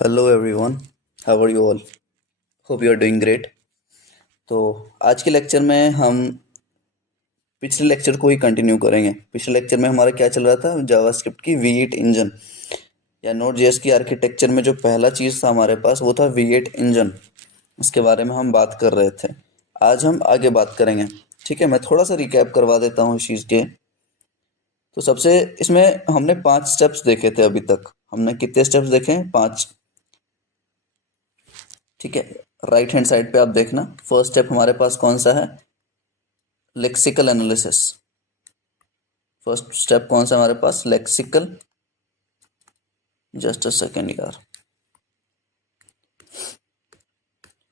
Hello everyone, how are you all? Hope you are doing great. तो आज के lecture में हम पिछले लेक्चर को ही कंटिन्यू करेंगे। पिछले लेक्चर में हमारा क्या चल रहा था? जावास्क्रिप्ट की V8 इंजन या नोड जेएस की आर्किटेक्चर में जो पहला चीज़ था हमारे पास वो था V8 इंजन। उसके बारे में हम बात कर रहे थे। आज हम आगे बात करेंगे। ठीक है, मैं थोड़ा सा रिकैप करवा देता हूँ इस चीज़ के। तो सबसे इसमें हमने 5 स्टेप्स देखे थे अभी तक। हमने कितने स्टेप्स देखे हैं? 5। ठीक है, राइट हैंड साइड पे आप देखना। फर्स्ट स्टेप हमारे पास कौन सा है? Lexical analysis. फर्स्ट स्टेप कौन सा हमारे पास? लेक्सिकल। जस्ट अ सेकेंड यार,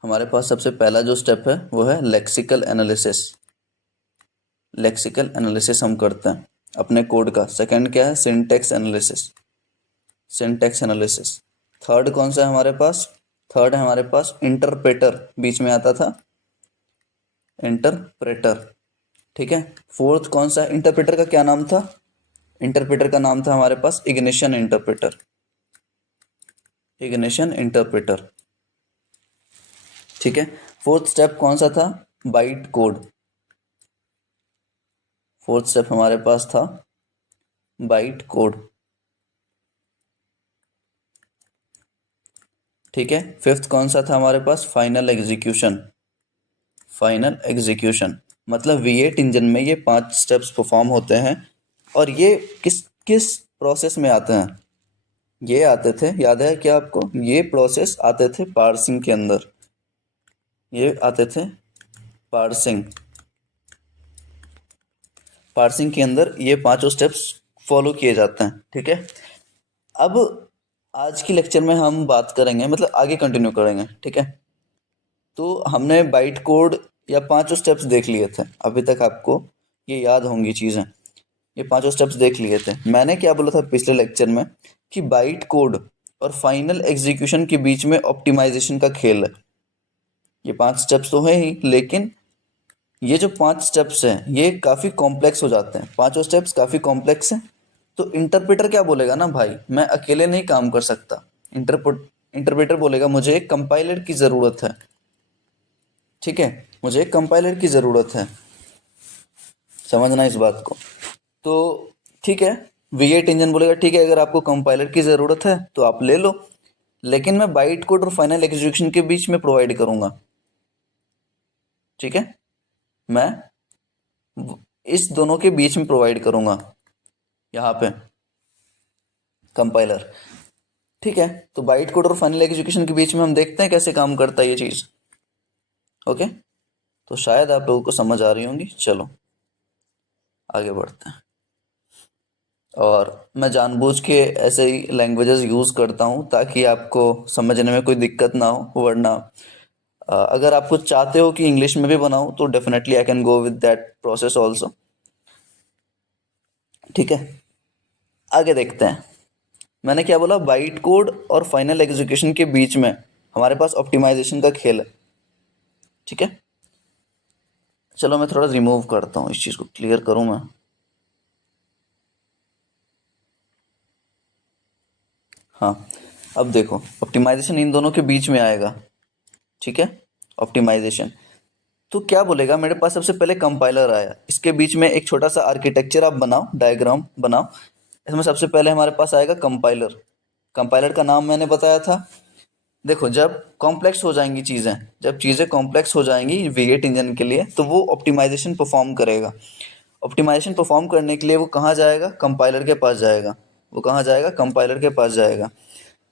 हमारे पास सबसे पहला जो स्टेप है वो है लेक्सिकल एनालिसिस। लेक्सिकल एनालिसिस हम करते हैं अपने कोड का। सेकंड क्या है? Syntax analysis. Syntax analysis. Third कौन सा है हमारे पास? थर्ड है हमारे पास इंटरप्रेटर, बीच में आता था इंटरप्रेटर। ठीक है। फोर्थ कौन सा है? इंटरप्रेटर का क्या नाम था? इंटरप्रेटर का नाम था हमारे पास इग्निशन इंटरप्रेटर। Ignition interpreter. ठीक है। फोर्थ स्टेप कौन सा था? Byte code. फोर्थ स्टेप हमारे पास था बाइट कोड। ठीक है। फिफ्थ कौन सा था हमारे पास? Final execution. फाइनल एग्जीक्यूशन मतलब V8 इंजन में ये 5 स्टेप्स परफॉर्म होते हैं। और ये किस किस प्रोसेस में आते हैं? ये आते थे, याद है क्या आपको? ये प्रोसेस आते थे पार्सिंग के अंदर। ये आते थे पार्सिंग। पार्सिंग के अंदर ये पांचों स्टेप्स फॉलो किए जाते हैं। ठीक है। अब आज की लेक्चर में हम बात करेंगे, मतलब आगे कंटिन्यू करेंगे। ठीक है। तो हमने बाइट कोड या पांचों स्टेप्स देख लिए थे अभी तक। आपको ये याद होंगी चीज़ें। ये पांचों स्टेप्स देख लिए थे। मैंने क्या बोला था पिछले लेक्चर में कि बाइट कोड और फाइनल एग्जीक्यूशन के बीच में ऑप्टिमाइजेशन का खेल है। ये 5 स्टेप्स तो है ही, लेकिन ये जो 5 स्टेप्स हैं ये काफ़ी कॉम्प्लेक्स हो जाते हैं। पांचों स्टेप्स काफ़ी कॉम्प्लेक्स हैं। तो इंटरप्रेटर क्या बोलेगा ना, भाई मैं अकेले नहीं काम कर सकता। इंटरप्रेटर बोलेगा मुझे एक कंपाइलर की ज़रूरत है। ठीक है, मुझे एक कंपाइलर की ज़रूरत है। समझना इस बात को। तो ठीक है, V8 इंजन बोलेगा ठीक है, अगर आपको कंपाइलर की ज़रूरत है तो आप ले लो, लेकिन मैं बाइट कोड और फाइनल एग्जीक्यूशन के बीच में प्रोवाइड करूंगा। ठीक है, मैं इस दोनों के बीच में प्रोवाइड करूंगा यहाँ पे कंपाइलर। ठीक है। तो बाइट कोड और फाइनल एग्जीक्यूशन के बीच में हम देखते हैं कैसे काम करता है ये चीज़। ओके, तो शायद आप लोगों को समझ आ रही होंगी। चलो आगे बढ़ते हैं। और मैं जानबूझ के ऐसे ही लैंग्वेजेस यूज़ करता हूँ ताकि आपको समझने में कोई दिक्कत ना हो। वरना अगर आपको चाहते हो कि इंग्लिश में भी बनाऊँ तो definitely I can go with that process also. ठीक है, आगे देखते हैं। मैंने क्या बोला? बाइट कोड और फाइनल एग्जीक्यूशन के बीच में हमारे पास ऑप्टिमाइजेशन का खेल है। ठीक है, चलो मैं थोड़ा रिमूव करता हूँ, इस चीज़ को क्लियर करूँ मैं। हाँ, अब देखो ऑप्टिमाइजेशन इन दोनों के बीच में आएगा। ठीक है, ऑप्टिमाइजेशन तो क्या बोलेगा? मेरे पास सबसे पहले कंपाइलर आया, इसके बीच में एक छोटा सा आर्किटेक्चर आप बनाओ, डायग्राम बनाओ। इसमें सबसे पहले हमारे पास आएगा कंपाइलर। कंपाइलर का नाम मैंने बताया था। देखो जब कॉम्प्लेक्स हो जाएंगी चीज़ें, जब चीज़ें कॉम्प्लेक्स हो जाएंगी V8 इंजन के लिए, तो वो ऑप्टिमाइजेशन परफॉर्म करेगा। ऑप्टिमाइजेशन परफॉर्म करने के लिए वो कहाँ जाएगा? कंपाइलर के पास जाएगा। वो कहाँ जाएगा? कंपाइलर के पास जाएगा।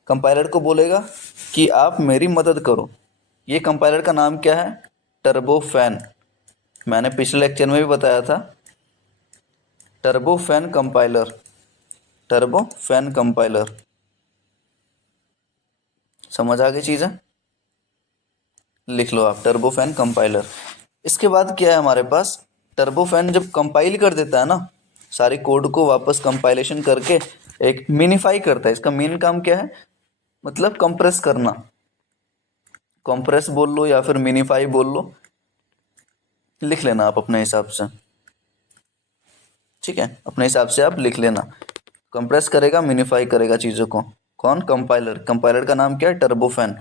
कंपाइलर को बोलेगा कि आप मेरी मदद करो। ये कंपाइलर का नाम क्या है? टर्बोफैन। मैंने पिछले लेक्चर में भी बताया था, टर्बोफैन कंपाइलर। टर्बोफैन कंपाइलर, समझ आ गई चीज़ें? लिख लो आप, टर्बोफैन कंपाइलर। इसके बाद क्या है हमारे पास? टर्बोफैन जब कंपाइल कर देता है ना, सारे कोड को वापस कंपाइलेशन करके एक मिनीफाई करता है। इसका मेन काम क्या है? मतलब कंप्रेस करना। कंप्रेस बोल लो या फिर मिनीफाई बोल लो, लिख लेना आप अपने हिसाब से। ठीक है, अपने हिसाब से आप लिख लेना। कंप्रेस करेगा, मिनीफाई करेगा चीज़ों को। कौन? कंपाइलर। कंपाइलर का नाम क्या है? टर्बोफैन।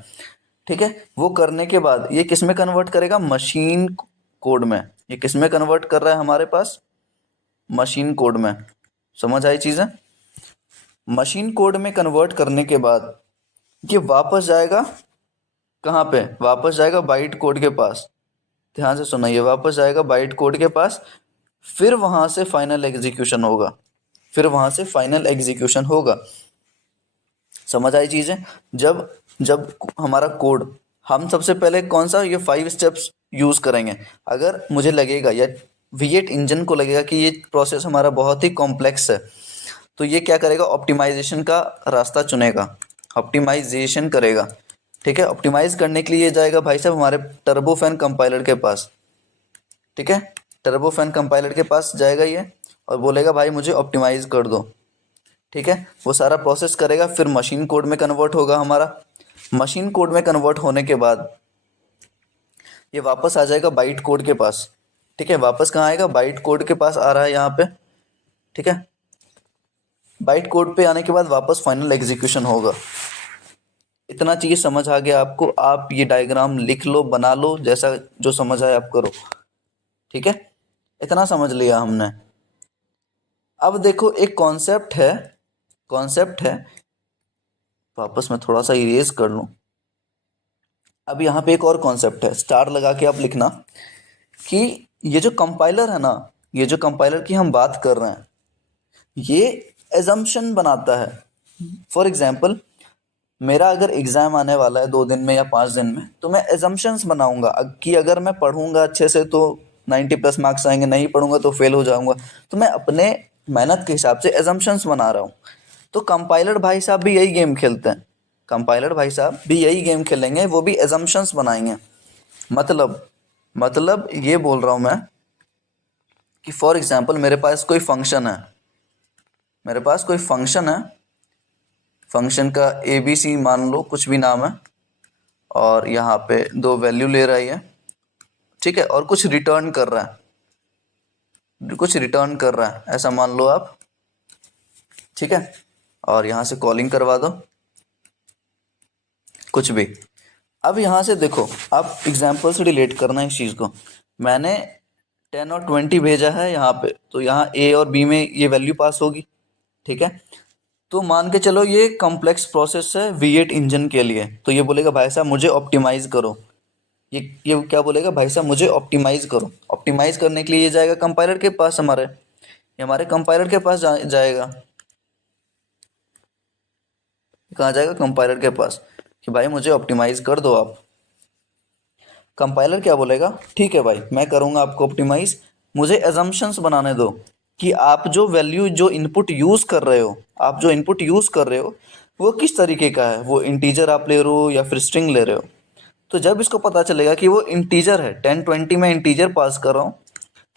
ठीक है, वो करने के बाद ये किस में कन्वर्ट करेगा? मशीन कोड में। ये किस में कन्वर्ट कर रहा है हमारे पास? मशीन कोड में। समझ आई चीजें? मशीन कोड में कन्वर्ट करने के बाद ये वापस जाएगा कहाँ पे? वापस जाएगा बाइट कोड के पास। ध्यान से सुना, ये वापस जाएगा बाइट कोड के पास, फिर वहां से फाइनल एग्जीक्यूशन होगा। फिर वहां से फाइनल एग्जीक्यूशन होगा। समझ आई चीजें? जब जब हमारा कोड, हम सबसे पहले कौन सा ये 5 स्टेप्स यूज करेंगे। अगर मुझे लगेगा या V8 इंजन को लगेगा कि ये प्रोसेस हमारा बहुत ही कॉम्प्लेक्स है, तो ये क्या करेगा? ऑप्टिमाइजेशन का रास्ता चुनेगा, ऑप्टिमाइजेशन करेगा। ठीक है, ऑप्टिमाइज करने के लिए ये जाएगा भाई साहब हमारे टर्बोफैन कंपाइलर के पास। ठीक है, टर्बोफैन कंपाइलर के पास जाएगा ये और बोलेगा भाई मुझे ऑप्टिमाइज कर दो। ठीक है, वो सारा प्रोसेस करेगा, फिर मशीन कोड में कन्वर्ट होगा हमारा। मशीन कोड में कन्वर्ट होने के बाद ये वापस आ जाएगा बाइट कोड के पास। ठीक है, वापस कहाँ आएगा? बाइट कोड के पास आ रहा है यहाँ पे। ठीक है, बाइट कोड पे आने के बाद वापस फाइनल एग्जीक्यूशन होगा। इतना चीज समझ आ गया आपको? आप ये डायग्राम लिख लो, बना लो, जैसा जो समझ आए आप करो। ठीक है, इतना समझ लिया हमने। अब देखो एक कॉन्सेप्ट है, वापस मैं थोड़ा सा इरेज कर लूं। अब यहाँ पे एक और कॉन्सेप्ट है, स्टार लगा के आप लिखना, कि ये जो कंपाइलर है ना, ये जो कंपाइलर की हम बात कर रहे हैं, ये एजम्पशन बनाता है। फॉर एग्जाम्पल, मेरा अगर एग्जाम आने वाला है 2 दिन में या 5 दिन में, तो मैं एजम्पशंस बनाऊंगा कि अगर मैं पढ़ूंगा अच्छे से तो 90+ मार्क्स आएंगे, नहीं पढ़ूंगा तो फेल हो जाऊंगा। तो मैं अपने मेहनत के हिसाब से एजम्पशंस बना रहा हूँ। तो कंपाइलर भाई साहब भी यही गेम खेलते हैं। कंपाइलर भाई साहब भी यही गेम खेलेंगे, वो भी एजम्पशंस बनाएंगे। मतलब ये बोल रहा हूँ मैं कि फॉर एग्जाम्पल मेरे पास कोई फंक्शन है, फंक्शन का ABC मान लो, कुछ भी नाम है, और यहाँ पे 2 वैल्यू ले रही है। ठीक है, और कुछ रिटर्न कर रहा है, ऐसा मान लो आप। ठीक है, और यहाँ से कॉलिंग करवा दो, कुछ भी। अब यहाँ से देखो, आप एग्जाम्पल से रिलेट करना इस चीज़ को। मैंने 10 और 20 भेजा है यहाँ पे, तो यहाँ A और B में ये वैल्यू पास होगी। ठीक है, तो मान के चलो ये कॉम्प्लेक्स प्रोसेस है V8 इंजन के लिए, तो ये बोलेगा भाई साहब मुझे ऑप्टिमाइज करो। ये क्या बोलेगा? भाई साहब मुझे ऑप्टिमाइज करो। ऑप्टिमाइज करने के लिए ये जाएगा कंपाइलर के पास, ये हमारे कंपाइलर के पास जाएगा। कहाँ जाएगा? कंपाइलर के पास, कि भाई मुझे ऑप्टिमाइज कर दो आप। कंपाइलर क्या बोलेगा? ठीक है भाई, मैं करूँगा आपको ऑप्टिमाइज, मुझे एजम्पशंस बनाने दो कि आप जो वैल्यू, जो इनपुट यूज़ कर रहे हो, वो किस तरीके का है। वो इंटीजर आप ले रहे हो या फिर स्ट्रिंग ले रहे हो। तो जब इसको पता चलेगा कि वो इंटीजर है, 10 20 में इंटीजर पास कर रहा हूँ,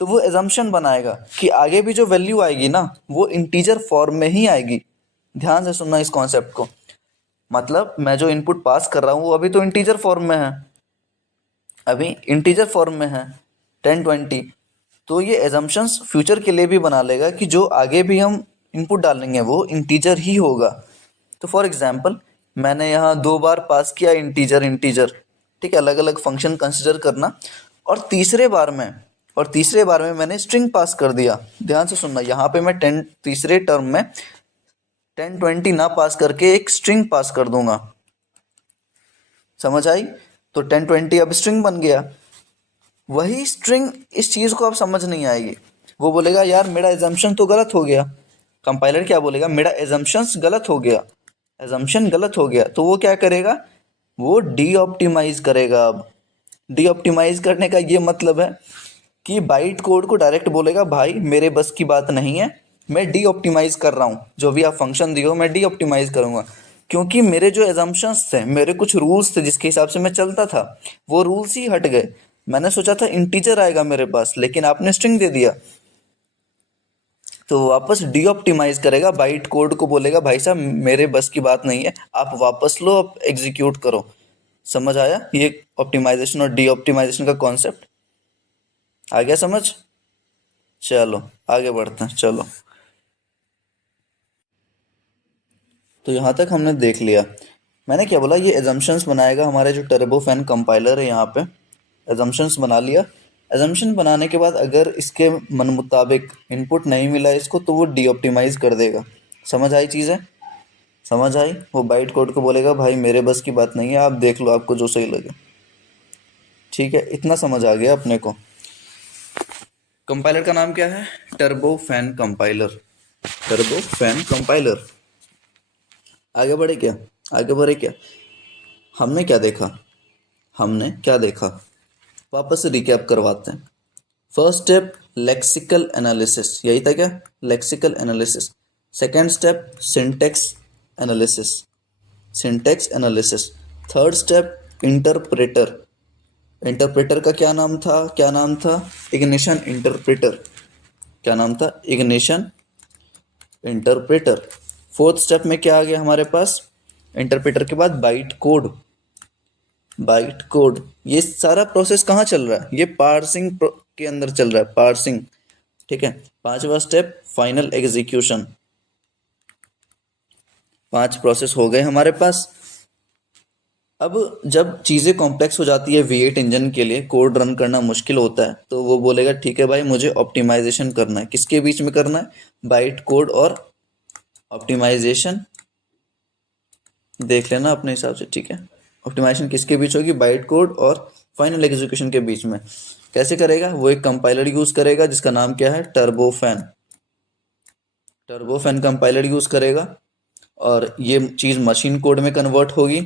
तो वो एजम्पशन बनाएगा कि आगे भी जो वैल्यू आएगी ना, वो इंटीजर फॉर्म में ही आएगी। ध्यान से सुनना इस कॉन्सेप्ट को। मतलब मैं जो इनपुट पास कर रहा हूँ वो अभी तो इंटीजर फॉर्म में है, 10 20, तो ये एजम्पशंस फ्यूचर के लिए भी बना लेगा कि जो आगे भी हम इनपुट डालेंगे वो इंटीजर ही होगा। तो फॉर एग्जांपल, मैंने यहाँ 2 बार पास किया इंटीजर। ठीक है, अलग अलग फंक्शन कंसिडर करना। और तीसरे बार में मैंने स्ट्रिंग पास कर दिया। ध्यान से सुनना, यहाँ पे मैं तीसरे टर्म में 10 20 ना पास करके एक स्ट्रिंग पास कर दूंगा। समझ आई? तो 10 20 अब स्ट्रिंग बन गया। वही स्ट्रिंग, इस चीज़ को अब समझ नहीं आएगी। वो बोलेगा यार मेरा एजम्पशन तो गलत हो गया। कंपाइलर क्या बोलेगा? मेरा एजम्पशन गलत हो गया। तो वो क्या करेगा? वो डी ऑप्टिमाइज करेगा। अब डी ऑप्टिमाइज करने का ये मतलब है कि बाइट कोड को डायरेक्ट बोलेगा भाई मेरे बस की बात नहीं है, मैं डी ऑप्टिमाइज कर रहा हूँ, जो भी आप फंक्शन दिए हो मैं डी ऑप्टिमाइज करूँगा। क्योंकि मेरे जो एजम्पशंस थे, मेरे कुछ रूल्स थे जिसके हिसाब से मैं चलता था, वो रूल्स ही हट गए। मैंने सोचा था इंटीजर आएगा मेरे पास, लेकिन आपने स्ट्रिंग दे दिया। तो वापस डी ऑप्टिमाइज करेगा, बाइट कोड को बोलेगा भाई साहब मेरे बस की बात नहीं है, आप वापस लो, आप एग्जीक्यूट करो। समझ आया ये ऑप्टिमाइजेशन और डी ऑप्टिमाइजेशन का कॉन्सेप्ट? आ गया समझ? चलो आगे बढ़ते हैं, चलो। तो यहाँ तक हमने देख लिया। मैंने क्या बोला, ये एजम्पशंस बनाएगा हमारे जो टर्बोफैन कंपाइलर है। यहाँ पे एजम्पशंस बना लिया। एजम्पशन बनाने के बाद अगर इसके मन मुताबिक इनपुट नहीं मिला इसको, तो वो डी ऑप्टिमाइज कर देगा। समझ आई चीज़ें? समझ आई? वो बाइट कोड को बोलेगा भाई मेरे बस की बात नहीं है, आप देख लो आपको जो सही लगे। ठीक है, इतना समझ आ गया अपने को। कंपाइलर का नाम क्या है? Turbofan compiler. Turbofan compiler. आगे बढ़े क्या? आगे बढ़े क्या? हमने क्या देखा? हमने क्या देखा? वापस से रिकैप करवाते हैं। फर्स्ट स्टेप लेक्सिकल एनालिसिस, यही था क्या? Lexical analysis. Second step syntax analysis, syntax analysis. Third step interpreter. Interpreter का क्या नाम था? क्या नाम था? Ignition interpreter. क्या नाम था? Ignition interpreter. फोर्थ स्टेप में क्या आ गया हमारे पास? इंटरप्रेटर के बाद बाइट कोड। बाइट कोड, ये सारा प्रोसेस कहाँ चल रहा है? ये पार्सिंग के अंदर चल रहा है, पार्सिंग। ठीक है। पांचवा स्टेप फाइनल एग्जीक्यूशन। 5 प्रोसेस हो गए हमारे पास। अब जब चीज़ें कॉम्प्लेक्स हो जाती है V8 इंजन के लिए, कोड रन करना मुश्किल होता है, तो वो बोलेगा ठीक है भाई मुझे ऑप्टिमाइजेशन करना है। किसके बीच में करना है? बाइट कोड और ऑप्टिमाइजेशन। देख लेना अपने हिसाब से। ठीक है, ऑप्टिमाइजेशन किसके बीच होगी? बाइट कोड और फाइनल एग्जीक्यूशन के बीच में। कैसे करेगा? वो एक कंपाइलर यूज करेगा जिसका नाम क्या है? टर्बोफैन। टर्बोफैन कंपाइलर यूज करेगा और ये चीज़ मशीन कोड में कन्वर्ट होगी।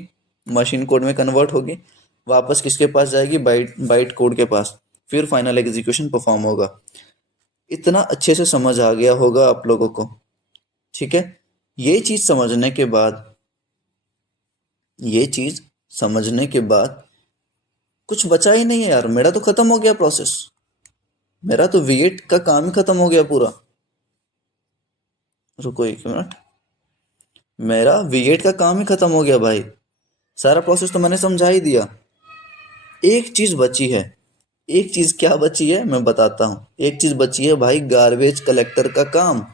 मशीन कोड में कन्वर्ट होगी, वापस किसके पास जाएगी? बाइट बाइट कोड के पास। फिर फाइनल एग्जीक्यूशन परफॉर्म होगा। इतना अच्छे से समझ आ गया होगा आप लोगों को। ठीक है, ये चीज़ समझने के बाद, ये चीज़ समझने के बाद कुछ बचा ही नहीं है यार। मेरा तो खत्म हो गया प्रोसेस। मेरा तो V8 का काम ही खत्म हो गया पूरा। रुको एक मिनट, मेरा V8 का काम ही खत्म हो गया भाई। सारा प्रोसेस तो मैंने समझा ही दिया। एक चीज बची है। एक चीज क्या बची है मैं बताता हूँ। एक चीज बची है भाई, गार्बेज कलेक्टर का काम।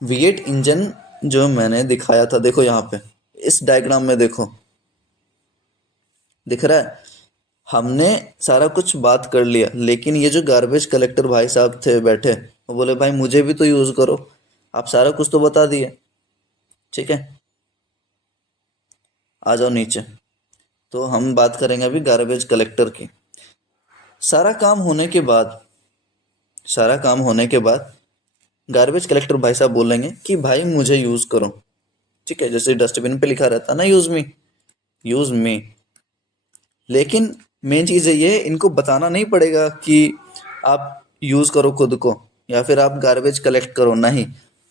V8 इंजन जो मैंने दिखाया था, देखो यहाँ पे इस डायग्राम में देखो, दिख रहा है? हमने सारा कुछ बात कर लिया, लेकिन ये जो गार्बेज कलेक्टर भाई साहब थे बैठे, वो बोले भाई मुझे भी तो यूज करो। आप सारा कुछ तो बता दिए। ठीक है, आ जाओ नीचे। तो हम बात करेंगे अभी गार्बेज कलेक्टर की। सारा काम होने के बाद, सारा काम होने के बाद गार्बेज कलेक्टर भाई साहब बोलेंगे कि भाई मुझे यूज करो। ठीक है, जैसे डस्टबिन पे लिखा रहता है ना, यूज मी, यूज मी। लेकिन मेन चीज़ ये है, इनको बताना नहीं पड़ेगा कि आप यूज़ करो खुद को या फिर आप गार्बेज कलेक्ट करो, नहीं।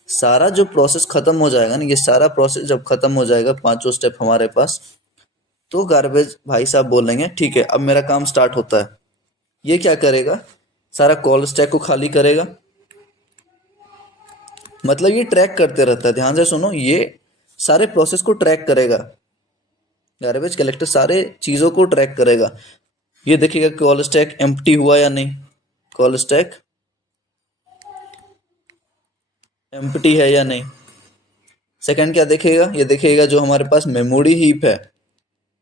सारा जो प्रोसेस ख़त्म हो जाएगा ना, ये सारा प्रोसेस जब ख़त्म हो जाएगा, पांचों स्टेप हमारे पास, तो गार्बेज भाई साहब बोलेंगे ठीक है अब मेरा काम स्टार्ट होता है। ये क्या करेगा? सारा कॉल स्टैक को खाली करेगा। मतलब ये ट्रैक करते रहता है, ध्यान से सुनो, ये सारे प्रोसेस को ट्रैक करेगा। गार्बेज कलेक्टर सारे चीज़ों को ट्रैक करेगा। ये देखिएगा कॉल स्टैक एम्प्टी हुआ या नहीं, कॉल स्टैक एम्प्टी है या नहीं। सेकंड क्या देखेगा? ये देखेगा जो हमारे पास मेमोरी हीप है,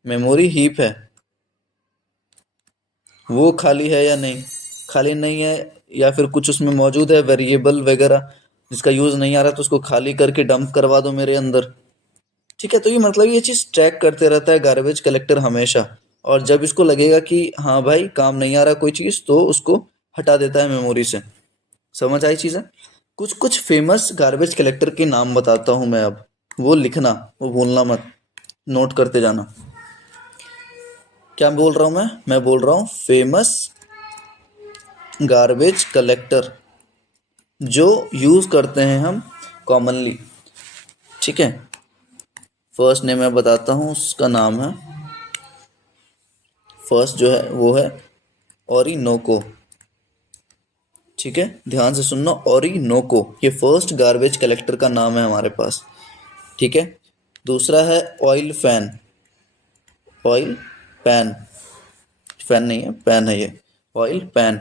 मेमोरी हीप है वो खाली है या नहीं। खाली नहीं है या फिर कुछ उसमें मौजूद है वेरिएबल वगैरह जिसका यूज़ नहीं आ रहा, तो उसको खाली करके डंप करवा दो मेरे अंदर। ठीक है, तो ये मतलब ये चीज़ ट्रैक करते रहता है गार्बेज कलेक्टर हमेशा। और जब इसको लगेगा कि हाँ भाई काम नहीं आ रहा कोई चीज़, तो उसको हटा देता है मेमोरी से। समझ आई चीज़ें? कुछ कुछ फेमस गार्बेज कलेक्टर के नाम बताता हूँ मैं अब, वो लिखना, वो भूलना मत, नोट करते जाना। क्या बोल रहा हूँ मैं बोल रहा हूँ फेमस गार्बेज कलेक्टर जो यूज़ करते हैं हम कॉमनली। ठीक है, फर्स्ट नेम मैं बताता हूँ, उसका नाम है, फर्स्ट जो है वो है ओरिनोको। ठीक है, ध्यान से सुनना, ओरिनोको, ये फर्स्ट गार्बेज कलेक्टर का नाम है हमारे पास। ठीक है, दूसरा है oil fan. Oil pan, fan नहीं है, पैन है ये, ऑयल पैन।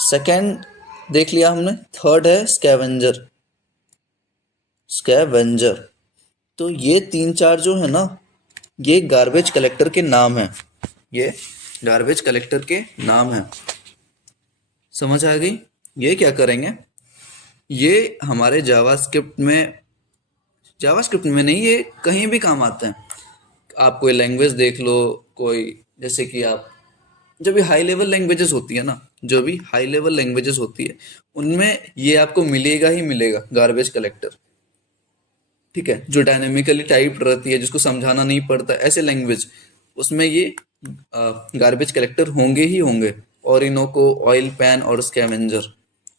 सेकंड देख लिया हमने। थर्ड है स्कैवेंजर। स्कैवेंजर। तो ये तीन चार जो है ना, ये गार्बेज कलेक्टर के नाम है। ये गार्बेज कलेक्टर के नाम है। समझ आ गई? ये क्या करेंगे, ये हमारे जावास्क्रिप्ट में नहीं, ये कहीं भी काम आते हैं। आप कोई लैंग्वेज देख लो, कोई जैसे कि आप जो भी हाई लेवल लैंग्वेजेस होती है ना, जो भी हाई लेवल लैंग्वेजेस होती है, उनमें ये आपको मिलेगा ही मिलेगा गार्बेज कलेक्टर। ठीक है, जो डायनेमिकली टाइप रहती है, जिसको समझाना नहीं पड़ता, ऐसे लैंग्वेज, उसमें ये गार्बेज कलेक्टर होंगे ही होंगे। ऑरिनोको, ऑयल पैन और स्कैवेंजर,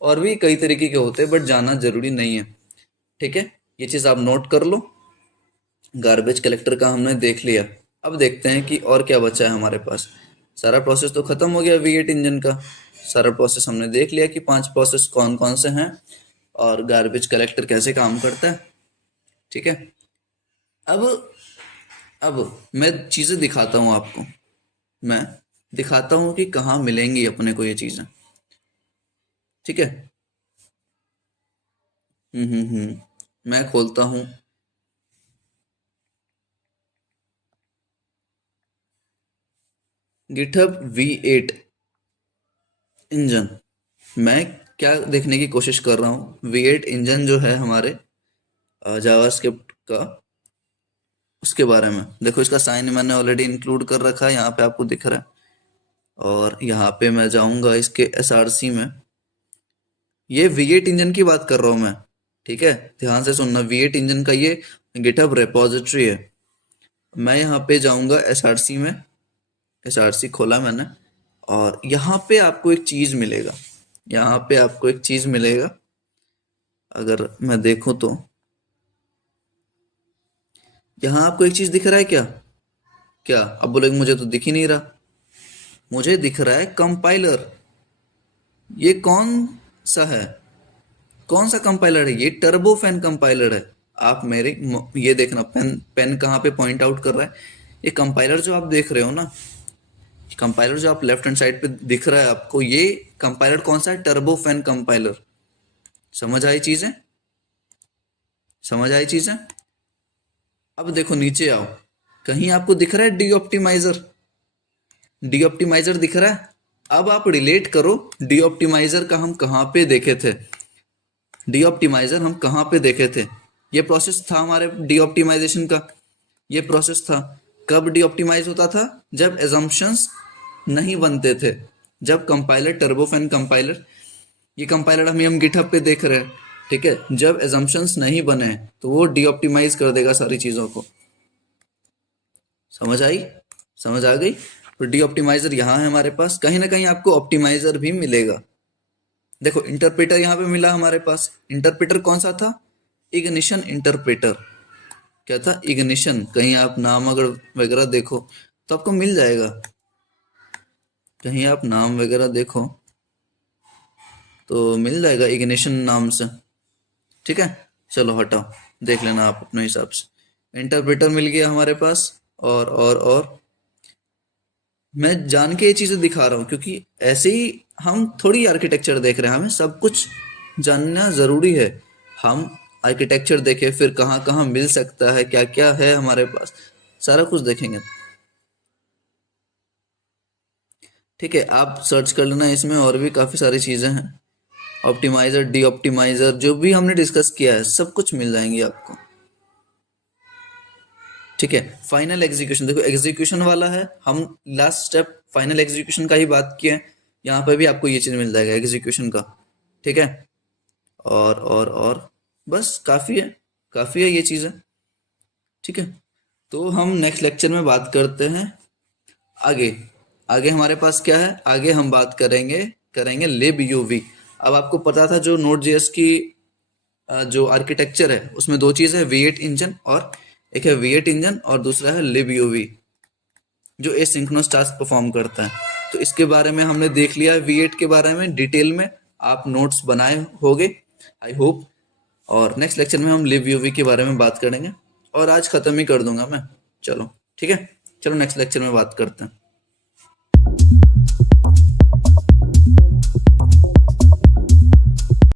और भी कई तरीके के होते हैं, बट जानना जरूरी नहीं है। ठीक है, ये चीज़ आप नोट कर लो। गार्बेज कलेक्टर का हमने देख लिया। अब देखते हैं कि और क्या बचा है हमारे पास। सारा प्रोसेस तो खत्म हो गया V8 इंजन का। सारा प्रोसेस हमने देख लिया कि 5 प्रोसेस कौन कौन से हैं और गार्बेज कलेक्टर कैसे काम करता है। ठीक है, अब अब मैं चीज़ें दिखाता हूँ आपको। मैं दिखाता हूँ कि कहाँ मिलेंगी अपने को ये चीज़ें। ठीक है। मैं खोलता हूँ। GitHub V8 engine. मैं क्या देखने की कोशिश कर रहा हूँ, V8 इंजन जो है हमारे जावास्क्रिप्ट का, उसके बारे में। देखो, इसका साइन मैंने ऑलरेडी इंक्लूड कर रखा है, यहाँ पे आपको दिख रहा है। और यहाँ पे मैं जाऊंगा इसके SRC में। ये V8 इंजन की बात कर रहा हूँ मैं। ठीक है, ध्यान से सुनना। V8 इंजन का ये गिटहब रेपोजिटरी है। मैं यहाँ पे जाऊंगा SRC में। SRC खोला मैंने, और यहाँ पे आपको एक चीज मिलेगा। यहाँ पे आपको एक चीज मिलेगा, अगर मैं देखूं तो यहाँ आपको एक चीज दिख रहा है क्या? क्या अब बोलेंगे मुझे तो दिख ही नहीं रहा। मुझे दिख रहा है कंपाइलर। ये कौन सा है? कौन सा कंपाइलर है? ये टर्बोफैन कंपाइलर है। आप मेरे ये देखना, पेन पेन कहाँ पे पॉइंट आउट कर रहा है। ये कंपाइलर जो आप देख रहे हो ना, कंपाइलर जो आप लेफ्ट हैंड साइड पे दिख रहा है आपको, ये कंपाइलर कौन सा है? Turbofan compiler. समझ आई चीजें? समझ आई चीजें? अब देखो नीचे आओ, कहीं आपको दिख रहा है डी ऑप्टिमाइजर? डी ऑप्टिमाइजर दिख रहा है? अब आप रिलेट करो, डी ऑप्टिमाइजर का हम कहाँ पे देखे थे? डी ऑप्टिमाइजर हम कहाँ पे देखे थे? ये प्रोसेस था हमारे डी ऑप्टिमाइजेशन का। ये प्रोसेस था। कब डी ऑप्टिमाइज होता था? जब एजम्पशंस नहीं बनते थे। जब कंपाइलर, टर्बोफैन कंपाइलर, ये कंपाइलर हम गिटहब पे देख रहे हैं। ठीक है, जब एजम्पशंस नहीं बने तो वो डी ऑप्टिमाइज कर देगा सारी चीजों को। समझ आई? समझ आ गई? तो डी ऑप्टिमाइजर यहाँ है हमारे पास। कहीं ना कहीं आपको ऑप्टिमाइजर भी मिलेगा। देखो, इंटरप्रेटर यहाँ पे मिला हमारे पास। इंटरप्रेटर कौन सा था? Ignition interpreter. क्या था? इग्निशन। कहीं आप नाम अगर वगैरह देखो तो आपको मिल जाएगा। कहीं आप नाम वगैरह देखो तो मिल जाएगा इग्निशन नाम से। ठीक है, चलो हटाओ, देख लेना आप अपने हिसाब से। इंटरप्रेटर मिल गया हमारे पास। और मैं जान के ये चीजें दिखा रहा हूँ क्योंकि ऐसे ही हम थोड़ी आर्किटेक्चर देख रहे हैं, हमें सब कुछ जानना जरूरी है। हम आर्किटेक्चर देखें, फिर कहाँ कहाँ मिल सकता है, क्या क्या है हमारे पास, सारा कुछ देखेंगे। ठीक है, आप सर्च कर लेना, इसमें और भी काफी सारी चीजें हैं। ऑप्टिमाइजर, डी ऑप्टिमाइजर, जो भी हमने डिस्कस किया है सब कुछ मिल जाएंगी आपको। ठीक है, फाइनल एग्जीक्यूशन। देखो, एग्जीक्यूशन वाला है, हम लास्ट स्टेप फाइनल एग्जीक्यूशन का ही बात किए हैं। यहाँ पे भी आपको ये चीज मिल जाएगा एग्जीक्यूशन का। ठीक है, और बस काफी है ये चीजें। ठीक है, तो हम नेक्स्ट लेक्चर में बात करते हैं आगे। आगे हमारे पास क्या है? आगे हम बात करेंगे करेंगे libuv। अब आपको पता था जो Node.js की जो आर्किटेक्चर है उसमें दो चीज है, V8 इंजन, और एक है V8 इंजन और दूसरा है libuv, जो एसिंक्रोनस टास्क परफॉर्म करता है। तो इसके बारे में हमने देख लिया है, V8 के बारे में डिटेल में आप नोट्स बनाए होगे आई होप। और नेक्स्ट लेक्चर में हम libuv के बारे में बात करेंगे, और आज खत्म ही कर दूंगा मैं। चलो ठीक है, चलो नेक्स्ट लेक्चर में बात करते हैं।